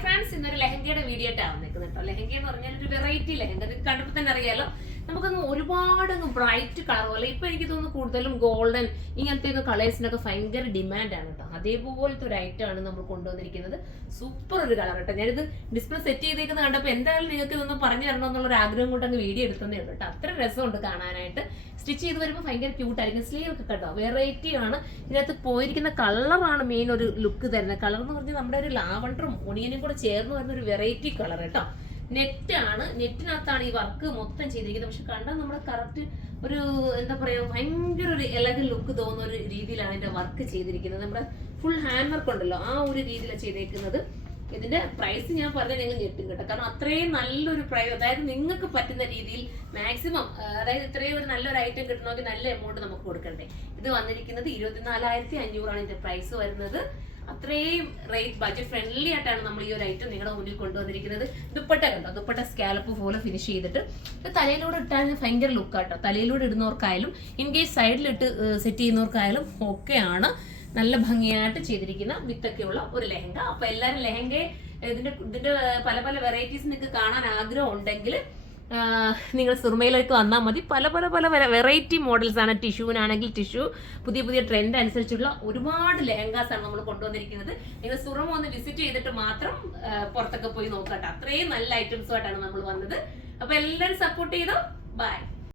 Hi friends, ഇന്നൊരു ലെഹങ്കയുടെ video ആയിട്ടാണ് വന്നേക്കുന്നത് കേട്ടോ. ലെഹങ്ക എന്ന് പറഞ്ഞാൽ ഒരു വെറൈറ്റി ലെഹങ്ക, നിങ്ങൾക്ക് കണ്ടപ്പോൾ തന്നെ അറിയാലോ. നമുക്കങ്ങ് ഒരുപാട് ബ്രൈറ്റ് കളർ പോലെ ഇപ്പൊ എനിക്ക് തോന്നുന്നു കൂടുതലും ഗോൾഡൻ ഇങ്ങനത്തെയൊക്കെ കളേഴ്സിനൊക്കെ ഭയങ്കര ഡിമാൻഡാണ് കേട്ടോ. അതേപോലത്തെ ഒരു ഐറ്റം ആണ് നമ്മൾ കൊണ്ടുവന്നിരിക്കുന്നത്. സൂപ്പർ ഒരു കളർ കേട്ടോ. ഞാനിത് ഡിസ്പ്ലേ സെറ്റ് ചെയ്തേക്കുന്നത് കണ്ടപ്പോൾ എന്തായാലും നിങ്ങൾക്ക് ഇതൊന്നും പറഞ്ഞു തരണം എന്നുള്ള ആഗ്രഹം കൊണ്ട് അങ്ങ് വീഡിയോ എടുത്തതേ ഉള്ളൂ കേട്ടോ. അത്ര രസമുണ്ട് കാണാനായിട്ട്. സ്റ്റിച്ച് ചെയ്ത് വരുമ്പോൾ ഭയങ്കര ക്യൂട്ടായിരിക്കും. സ്ലീവ് ഒക്കെ കേട്ടോ വെറൈറ്റി ആണ്. ഇതിനകത്ത് പോയിരിക്കുന്ന കളറാണ് മെയിൻ ഒരു ലുക്ക് തരുന്നത്. കളർ എന്ന് പറഞ്ഞാൽ നമ്മുടെ ഒരു ലാവണ്ടറും ഒണിയനും കൂടെ ചേർന്ന് വരുന്ന ഒരു വെറൈറ്റി കളർ കേട്ടോ. നെറ്റാണ്, നെറ്റിനകത്താണ് ഈ വർക്ക് മൊത്തം ചെയ്തിരിക്കുന്നത്. പക്ഷെ കണ്ടാൽ നമ്മുടെ കറക്റ്റ് ഒരു എന്താ പറയാ ഭയങ്കര ഒരു എലഗൻ ലുക്ക് തോന്നുന്ന ഒരു രീതിയിലാണ് ഇതിന്റെ വർക്ക് ചെയ്തിരിക്കുന്നത്. നമ്മുടെ ഫുൾ ഹാൻഡ് വർക്ക് ഉണ്ടല്ലോ, ആ ഒരു രീതിയിലാണ് ചെയ്തേക്കുന്നത്. ഇതിന്റെ പ്രൈസ് ഞാൻ പറഞ്ഞാൽ നിങ്ങൾ ഞെട്ടും കേട്ടോ. കാരണം അത്രയും നല്ലൊരു പ്രൈസ്, അതായത് നിങ്ങൾക്ക് പറ്റുന്ന രീതിയിൽ മാക്സിമം, അതായത് ഇത്രയും ഒരു നല്ലൊരു ഐറ്റം കിട്ടണമെങ്കിൽ നല്ല എമൗണ്ട് നമുക്ക് കൊടുക്കണ്ടേ. ഇത് വന്നിരിക്കുന്നത് 24,500 ഇതിന്റെ പ്രൈസ് വരുന്നത്. അത്രയും റേറ്റ് ബഡ്ജറ്റ് ഫ്രണ്ട്ലി ആയിട്ടാണ് നമ്മൾ ഈ ഒരു ഐറ്റം നിങ്ങളുടെ മുന്നിൽ കൊണ്ടുവന്നിരിക്കുന്നത്. ദുപ്പട്ട കണ്ടോ, ദുപ്പട്ട സ്കാലപ്പ് പോലെ ഫിനിഷ് ചെയ്തിട്ട് ഇത് തലയിലൂടെ ഇട്ടാൽ ഭയങ്കര ലുക്കാട്ടോ. തലയിലൂടെ ഇടുന്നവർക്കായാലും ഇൻ കേസ് സൈഡിലിട്ട് സെറ്റ് ചെയ്യുന്നവർക്കായാലും ഒക്കെയാണ് നല്ല ഭംഗിയായിട്ട് ചെയ്തിരിക്കുന്ന വിത്തൊക്കെയുള്ള ഒരു ലെഹങ്ക. അപ്പൊ എല്ലാവരും ലെഹങ്ക ഇതിന്റെ പല പല വെറൈറ്റീസ് നിങ്ങൾക്ക് കാണാൻ ആഗ്രഹം ഉണ്ടെങ്കിൽ നിങ്ങൾ സുർമയിലേക്ക് വന്നാൽ മതി. പല പല പല വെറൈറ്റി മോഡൽസ് ആണ്. ടിഷ്യൂവിനാണെങ്കിൽ ടിഷ്യൂ, പുതിയ പുതിയ ട്രെൻഡ് അനുസരിച്ചുള്ള ഒരുപാട് ലെഹങ്കാസ് ആണ് നമ്മൾ കൊണ്ടുവന്നിരിക്കുന്നത്. നിങ്ങൾ സുറമ ഒന്ന് വിസിറ്റ് ചെയ്തിട്ട് മാത്രം പുറത്തൊക്കെ പോയി നോക്കട്ടെ. അത്രയും നല്ല ഐറ്റംസുമായിട്ടാണ് നമ്മൾ വന്നത്. അപ്പൊ എല്ലാവരും സപ്പോർട്ട് ചെയ്തോ. ബൈ.